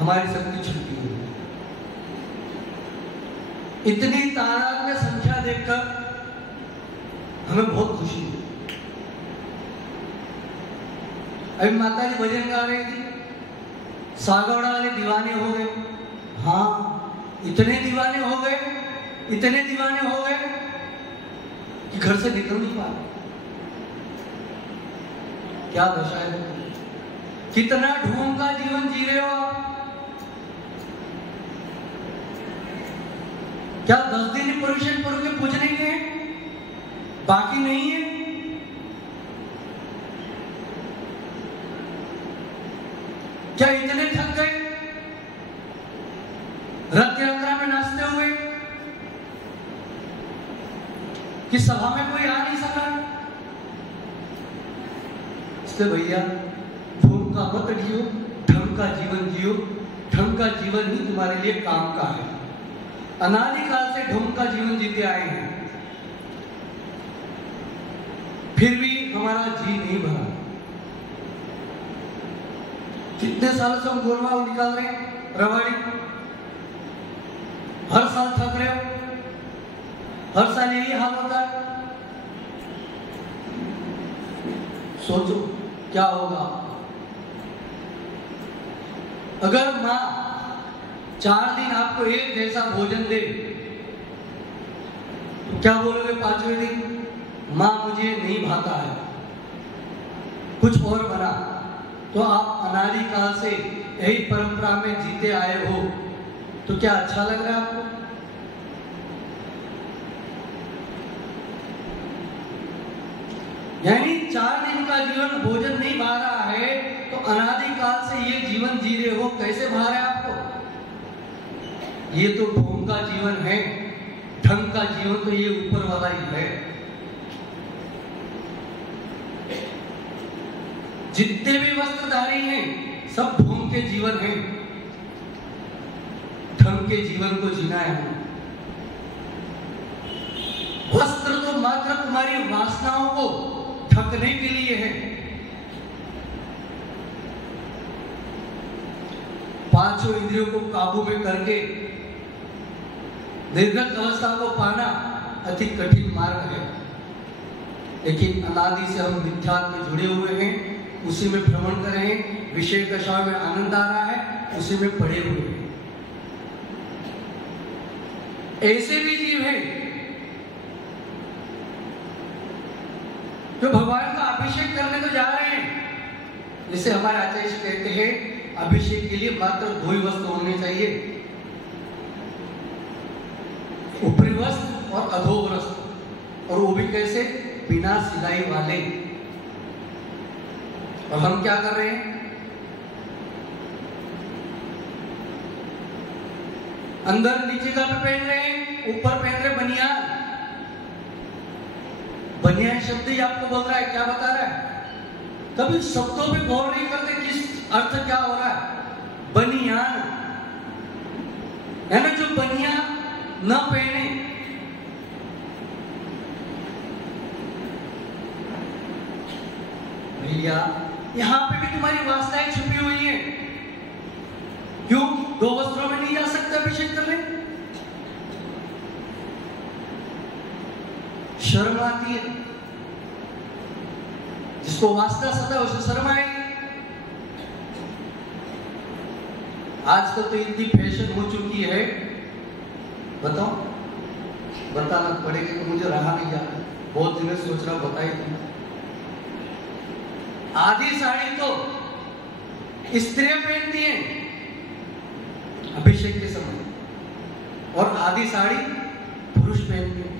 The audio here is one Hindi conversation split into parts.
हमारी शक्ति छूटी है। इतनी तादाद में संख्या देखकर हमें बहुत खुशी हुई। अभी माता जी भजन गा रही थी, सागौड़ा वाले दीवाने हो गए। हाँ, इतने दीवाने हो गए, इतने दीवाने हो गए कि घर से निकल नहीं पा रहे। क्या दशा है, कितना ढोंग का जीवन जी रहे हो आप। क्या 10 दिन पुरुषोत्तम के पूजने के बाकी नहीं है? क्या इतने थक गए रथ यात्रा में नाचते हुए कि सभा में कोई आ नहीं सका? इसलिए भैया ढोंग का मत जियो, ढंग का जीवन जियो। ढंग का जीवन ही तुम्हारे लिए काम का है। अनादिकाल से ढोंग का जीवन जीते आए हैं, फिर भी हमारा जी नहीं भरा। कितने सालों से हम गोरवा निकाल रहे हैं, रवाड़ी। हर साल थक रहे हो, हर साल यही हाल होता है। सोचो क्या होगा अगर मां 4 दिन आपको एक जैसा भोजन दे, तो क्या बोलोगे 5वें दिन? मां मुझे नहीं भाता है, कुछ और बना। तो आप अनादिकाल से यही परंपरा में जीते आए हो, तो क्या अच्छा लग रहा है आपको? यानी 4 दिन का जीवन भोजन नहीं भा रहा है, तो अनादिकाल से ये जीवन जी रहे हो, कैसे भा रहे हैं आपको? ये तो ढोंग का जीवन है, ढंग का जीवन तो ये ऊपर वाला ही है। जितने भी वस्त्रधारी हैं सब ढोंग के जीवन हैं, ढंग के जीवन को जीना है। वस्त्र तो मात्र तुम्हारी वासनाओं को ढकने के लिए है। पांचों इंद्रियों को काबू में करके निर्गत अवस्था को पाना अति कठिन मार्ग है, लेकिन अनादि से हम मिथ्यात्व में जुड़े हुए हैं, उसी में भ्रमण कर रहे हैं, विषय दशा में आनंद आ रहा है, उसी में पड़े हुए हैं। ऐसे भी जीव हैं जो भगवान का अभिषेक करने तो जा रहे हैं, जिसे हमारे आचार्य कहते हैं अभिषेक के लिए मात्र दो ही वस्त्र होने चाहिए, ऊपरी वस्त्र और अधो वस्त्र, और वो भी कैसे? बिना सिलाई वाले। और हम क्या कर रहे हैं? अंदर नीचे का भी पहन रहे हैं, ऊपर पहन रहे बनियान। बनियान शब्द ही आपको बोल रहा है, क्या बता रहा है? कभी शब्दों पे गौर नहीं करते किस अर्थ क्या हो रहा है। बनियान है ना, जो बनियान न पहने, भैया यहां पे भी तुम्हारी वासनाएं छुपी हुई है। क्यों दो वस्त्रों में नहीं जा सकते अभिषेक करने? शर्म आती है, जिसको वासना सदा उसे शर्म आएगी। आजकल तो इतनी फैशन हो चुकी है, बताओ, बताना पड़ेगा तो मुझे रहा नहीं जाता, बहुत दिन से सोच रहा बता ही दूंगा। आधी साड़ी तो स्त्रियां पहनती हैं अभिषेक के समय, और आधी साड़ी पुरुष पहनते हैं।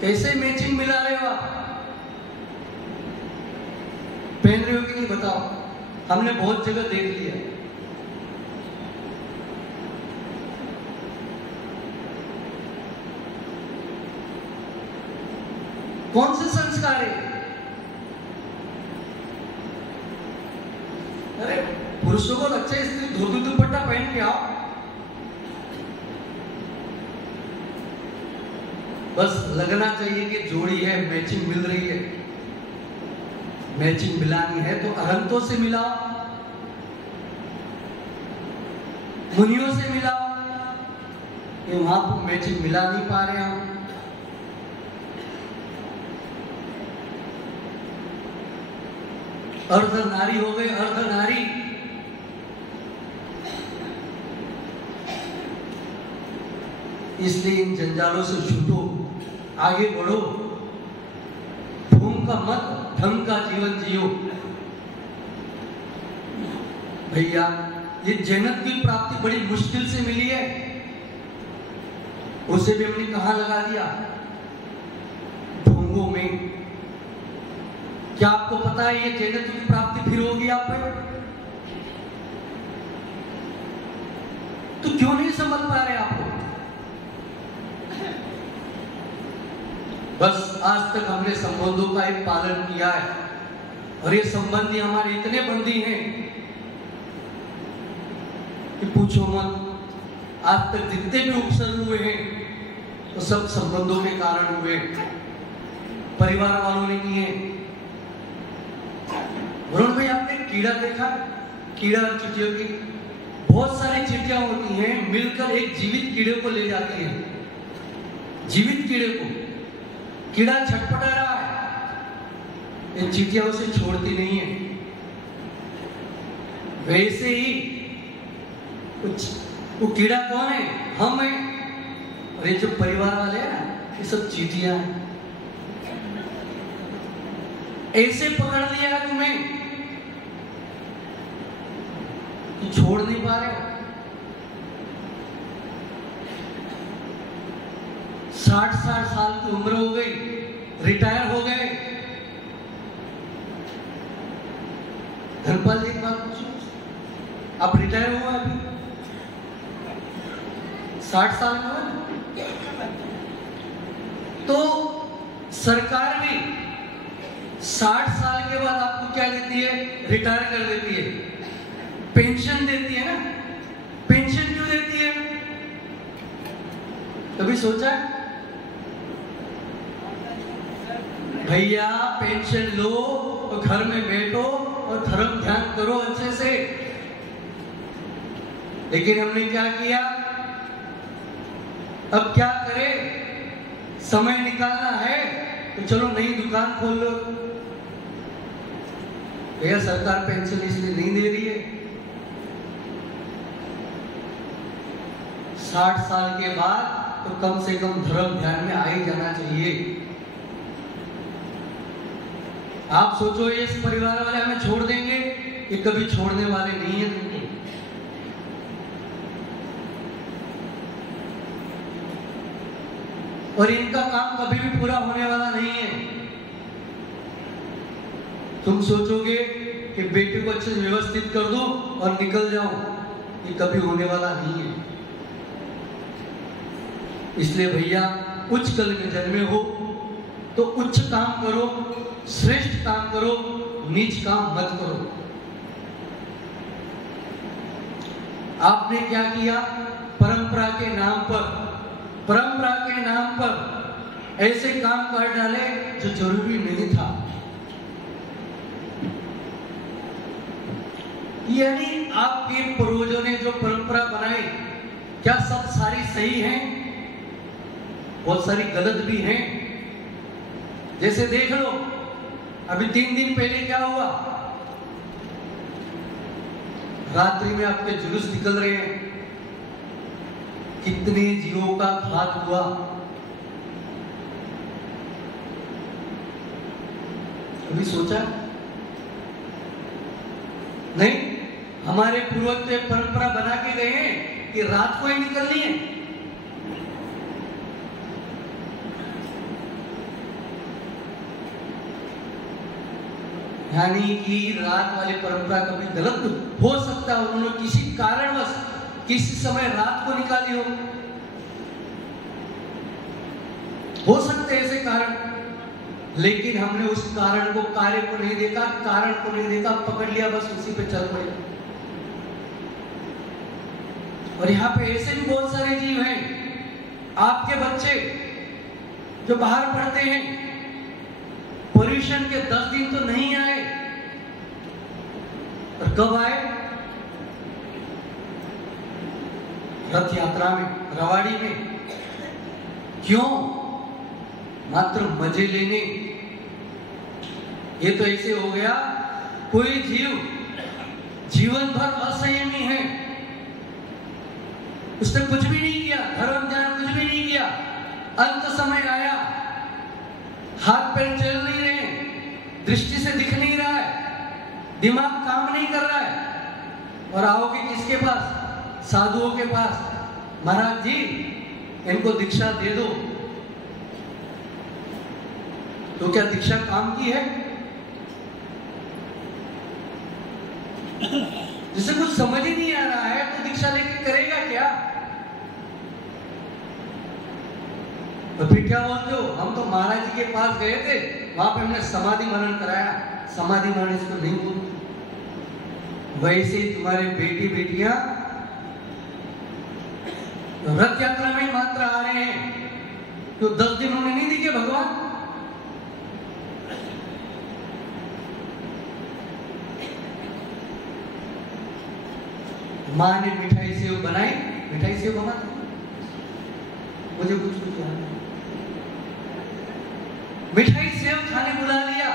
कैसे मैचिंग मिला रहे हो आप? पहन रहे हो कि नहीं बताओ? हमने बहुत जगह देख लिया। कौन से संस्कार है? अरे पुरुषों को अच्छा स्त्री धोती दुपट्टा पहन के आओ, बस लगना चाहिए कि जोड़ी है, मैचिंग मिल रही है। मैचिंग मिलानी है तो अरहंतों से मिलाओ, मुनियों से मिलाओ, कि वहां पर मैचिंग मिला नहीं पा रहे हम। अर्ध नारी हो गए, अर्ध नारी। इसलिए इन जंजालों से छूटो, आगे बढ़ो, ढोंग का मत, ढंग का जीवन जियो। भैया ये जन्नत की प्राप्ति बड़ी मुश्किल से मिली है, उसे भी हमने कहां लगा दिया? ढोंगों में। क्या आपको पता है ये जन्नत की प्राप्ति फिर होगी आप पर? तो क्यों नहीं समझ पा रहे आपको? बस आज तक हमने संबंधों का एक पालन किया है, और ये संबंधी हमारे इतने बंदी हैं कि पूछो मत। आज तक जितने भी उपसर्ग हुए हैं तो सब संबंधों के कारण हुए, परिवार वालों ने किए। वरुण भाई आपने कीड़ा देखा? कीड़ा और चींटियों की बहुत सारी चींटियां होती हैं, मिलकर एक जीवित कीड़े को ले जाती हैं। जीवित कीड़े को, कीड़ा छटपटा रहा है, ये चींटियां उसे छोड़ती नहीं है। वैसे ही वो कीड़ा कौन है? हम हैं। और ये जो परिवार वाले हैं ना, ये सब चींटियां हैं। ऐसे पकड़ लिया है तुम्हें कि छोड़ नहीं पा रहे। 60-60 साल की उम्र हो गई, रिटायर हो गए। धनपाल जी एक बात पूछो, आप रिटायर हुआ अभी 60 साल का है। तो सरकार भी 60 साल के बाद आपको क्या देती है? रिटायर कर देती है, पेंशन देती है ना। पेंशन क्यों देती है? कभी सोचा है? भैया पेंशन लो और घर में बैठो और धर्म ध्यान करो अच्छे से। लेकिन हमने क्या किया? अब क्या करें? समय निकालना है तो चलो नई दुकान खोल लो। भैया सरकार पेंशन इसलिए नहीं दे रही है, 60 साल के बाद तो कम से कम धर्म ध्यान में आ ही जाना चाहिए। आप सोचो ये इस परिवार वाले हमें छोड़ देंगे, ये कभी छोड़ने वाले नहीं है तुमको। और इनका काम कभी भी पूरा होने वाला नहीं है। तुम सोचोगे कि बेटे को अच्छे से व्यवस्थित कर दो और निकल जाओ, ये कभी होने वाला नहीं है। इसलिए भैया उच्च कल में जन्मे हो तो उच्च काम करो, श्रेष्ठ काम करो, नीच काम मत करो। आपने क्या किया? परंपरा के नाम पर ऐसे काम कर डाले जो जरूरी नहीं था। यानी आपके पूर्वजों ने जो परंपरा बनाई, क्या सब सारी सही हैं? बहुत सारी गलत भी हैं। जैसे देख लो, अभी 3 दिन पहले क्या हुआ? रात्रि में आपके जुलूस निकल रहे हैं, कितने जीवों का घात हुआ। कभी सोचा नहीं? हमारे पूर्वज तो परंपरा बना के गए हैं कि रात को ही निकलनी है। यानी कि रात वाली परंपरा कभी गलत हो सकता है, उन्होंने किसी कारणवश किसी समय रात को निकाली हो सकते ऐसे कारण। लेकिन हमने उस कारण को, कार्य को नहीं देखा, कारण को नहीं देखा, पकड़ लिया, बस उसी पे चल पड़े। और यहाँ पे ऐसे भी बहुत सारे जीव हैं। आपके बच्चे जो बाहर पढ़ते हैं, पर्यूषण के 10 दिन तो नहीं आए, और कब आए? रथ यात्रा में, रवाड़ी में। क्यों? मात्र मजे लेने। ये तो ऐसे हो गया, कोई जीव जीवन भर असंयमी है, उसने कुछ भी नहीं किया, धर्म ध्यान कुछ भी नहीं किया। अंत समय आया, हाथ पैर चल नहीं रहे, दृष्टि से दिख नहीं रहा है, दिमाग काम नहीं कर रहा है, और आओगे किसके पास? साधुओं के पास। महाराज जी इनको दीक्षा दे दो। तो क्या दीक्षा काम की है? जिसे कुछ समझ ही नहीं आ रहा है तो दीक्षा लेके करेगा क्या? तो फिर क्या बोलते हो? हम तो महाराज जी के पास गए थे, वहां पे हमने समाधि मनन कराया। समाधि मनन इसको नहीं बोलते। वैसे तुम्हारे बेटी बेटियां रथ यात्रा में मात्र आ रहे हैं, तो 10 दिन उन्हें नहीं दिखे भगवान? माँ ने मिठाई सेव बनाई, मिठाई सेव बना, मुझे कुछ याद नहीं। मिठाई सेव खाने बुला लिया।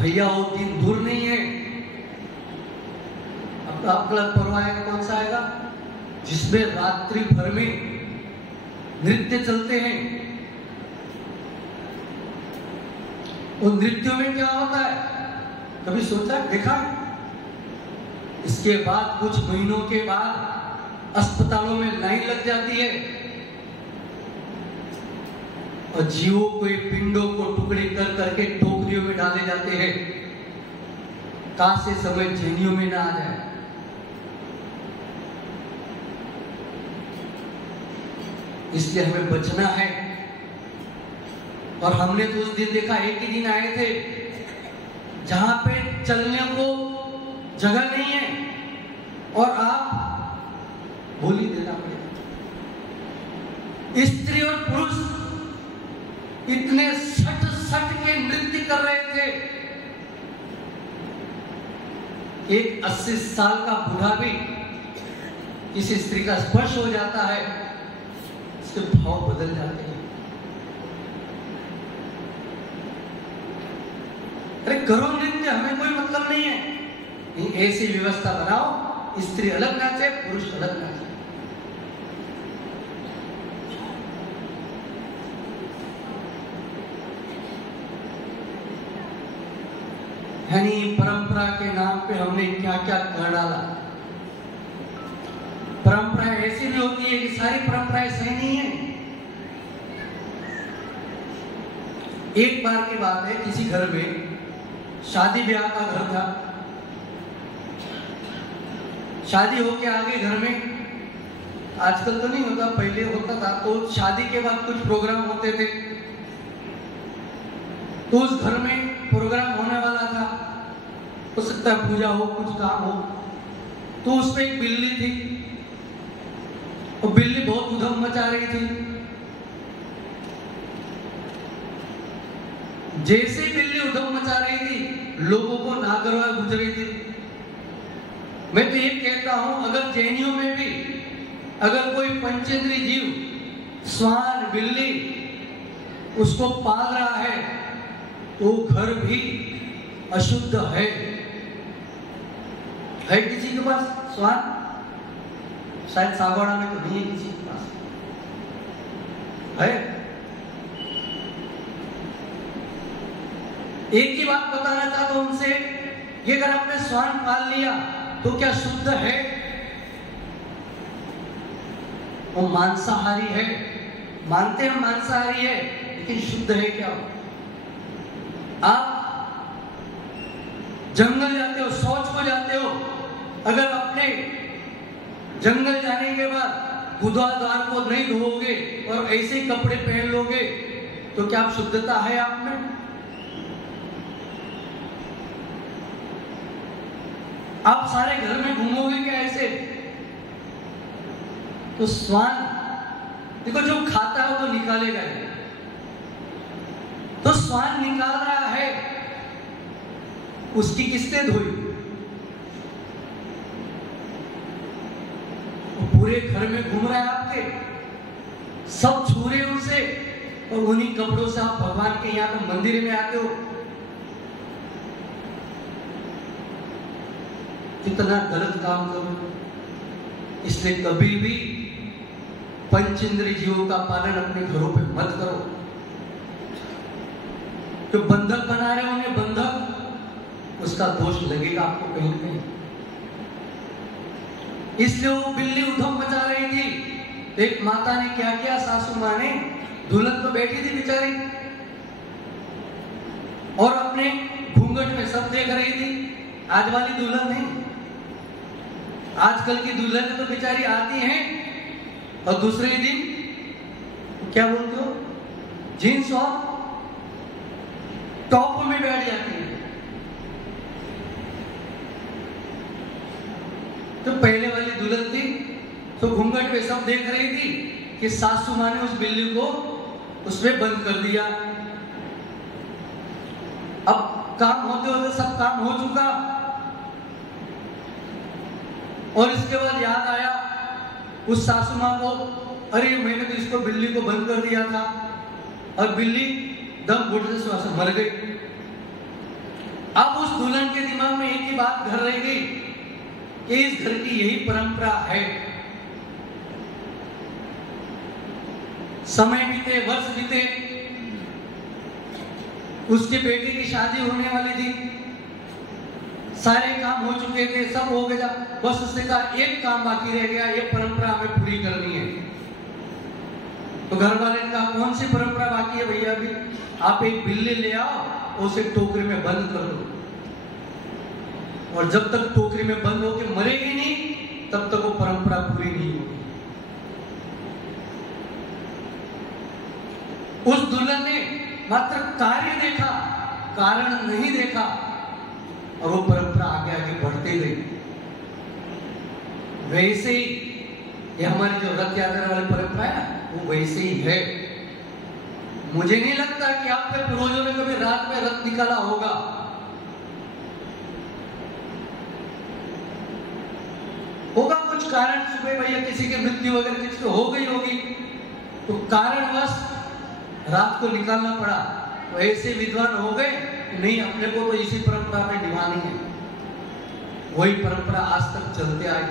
भैया वो दिन दूर नहीं है। अब अगला पर्व आएगा, कौन सा आएगा? जिसमें रात्रि भर में नृत्य चलते हैं। उन नृत्यों में क्या होता है? कभी सोचा, देखा? इसके बाद कुछ महीनों के बाद अस्पतालों में लाइन लग जाती है, और जीवों को, पिंडों को टुकड़े कर करके टोकरियों में डाले जाते हैं, काश से समय झेनियों में ना आ जाए। इसलिए हमें बचना है। और हमने तो उस दिन देखा, एक ही दिन आए थे जहां पे चलने को जगह नहीं है और आप बोली देना पड़ेगा। स्त्री और पुरुष इतने सट सट के नृत्य कर रहे थे, एक 80 साल का बूढ़ा भी किसी स्त्री का स्पर्श हो जाता है, उसके भाव बदल जाते हैं। अरे करो नृत्य, हमें कोई मतलब नहीं है। ऐसी व्यवस्था बनाओ, स्त्री अलग नाचे, पुरुष अलग नाचे। यानी परंपरा के नाम पे हमने क्या क्या कर डाला। परंपराएं ऐसी भी होती है कि सारी परंपराएं सही नहीं है। एक बार की बात है, किसी घर में शादी ब्याह का घर था। शादी होके आगे घर में, आजकल तो नहीं होता, पहले होता था, तो शादी के बाद कुछ प्रोग्राम होते थे। तो उस घर में प्रोग्राम होने वाला था, हो सकता है पूजा हो, कुछ काम हो। तो उसमें एक बिल्ली थी, और बिल्ली बहुत उधम मचा रही थी। जैसे बिल्ली उधम मचा रही थी, लोगों को नागरवा गुजर रही थी। मैं तो ये कहता हूं, अगर जैनियों में भी अगर कोई पंचेंद्रीय जीव, श्वान, बिल्ली, उसको पाल रहा है तो घर भी अशुद्ध है। किसी के पास श्वान? शायद सागवाड़ा में तो नहीं है किसी के पास, है? एक ही बात बताना चाहता हूं उनसे, ये अगर आपने श्वान पाल लिया तो क्या शुद्ध है? वो मांसाहारी है, मानते हैं मांसाहारी है, लेकिन शुद्ध है क्या? आप जंगल जाते हो, शौच को जाते हो, अगर अपने जंगल जाने के बाद गुदाद्वार को नहीं धोओगे और ऐसे ही कपड़े पहन लोगे तो क्या शुद्धता है आप में? आप सारे घर में घूमोगे क्या ऐसे? तो श्वान देखो, जो खाता है वो तो निकालेगा ही। तो श्वान निकाल रहा है, उसकी किसने धोई? वो पूरे घर में घूम रहा है आपके, सब छू रहे उसे, और उन्हीं कपड़ों से आप भगवान के यहाँ पे मंदिर में आते हो। कितना गलत काम करो। इसलिए कभी भी पंचेंद्रिय जीवों का पालन अपने घरों पे मत करो। जो बंधक बना रहे होंगे बंधक, उसका दोष लगेगा आपको कहीं न कहीं। इसलिए वो बिल्ली उधम मचा रही थी। एक माता ने क्या किया, सासू माँ ने, दुल्हन तो बैठी थी बेचारी और अपने घूंघट में सब देख रही थी। आज वाली दुल्हन नहीं, आजकल की दुल्हन तो बेचारी आती हैं और दूसरे दिन क्या बोलते हो, जीन्स और टॉप में बैठ जाती है। तो पहले वाली दुल्हन थी तो घूंघट पे सब देख रही थी कि सासू माँ ने उस बिल्ली को उसमें बंद कर दिया। अब काम होते होते सब काम हो चुका और इसके बाद याद आया उस सासू माँ को, अरे मैंने तो इसको बिल्ली को बंद कर दिया था, और बिल्ली दम घुटने से मर गई। अब उस दुल्हन के दिमाग में एक ही बात घर रह गई कि इस घर की यही परंपरा है। समय बीते, वर्ष बीते, उसके बेटे की शादी होने वाली थी, सारे काम हो चुके थे, सब हो गया, बस उसने कहा एक काम बाकी रह गया, ये परंपरा हमें पूरी करनी है। तो घर वाले ने कहा कौन सी परंपरा बाकी है भैया? अभी आप एक बिल्ली ले आओ, उसे टोकरी में बंद कर दो, और जब तक टोकरी में बंद होकर मरेगी नहीं तब तक वो परंपरा पूरी नहीं होगी। उस दुल्हन ने मात्र कार्य देखा, कारण नहीं देखा, और वो परंपरा आगे आगे बढ़ती गई। वैसे ही ये हमारी जो रथ यात्रा वाली परंपरा है ना, वो वैसे ही है। मुझे नहीं लगता कि आपके पूर्वजों ने कभी रात में रथ निकाला होगा। होगा कुछ कारण, सुबह भैया किसी की मृत्यु वगैरह किसी की हो गई होगी, तो कारणवश रात को निकालना पड़ा। तो ऐसे विद्वान हो गए कि नहीं, अपने को तो इसी परंपरा में निभानी है। वही परंपरा आज तक चलते आई।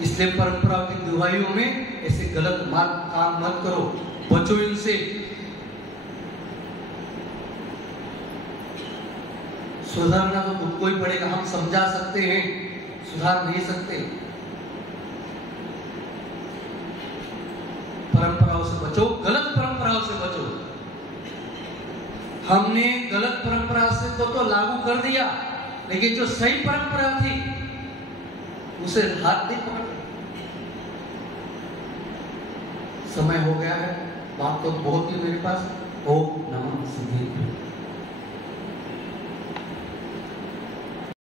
इसलिए परंपराओं की दुहाइयों में ऐसे गलत काम मत करो, बचो इनसे। सुधारना तो खुद को ही पड़ेगा। हम समझा सकते हैं, सुधार नहीं सकते। परंपराओं से बचो, गलत परंपराओं से बचो। हमने गलत परंपरा से तो लागू कर दिया, लेकिन जो सही परंपरा थी उसे हाथ नहीं पकड़। समय हो गया है, बात तो बहुत ही मेरे पास। ओम नमः शिवाय।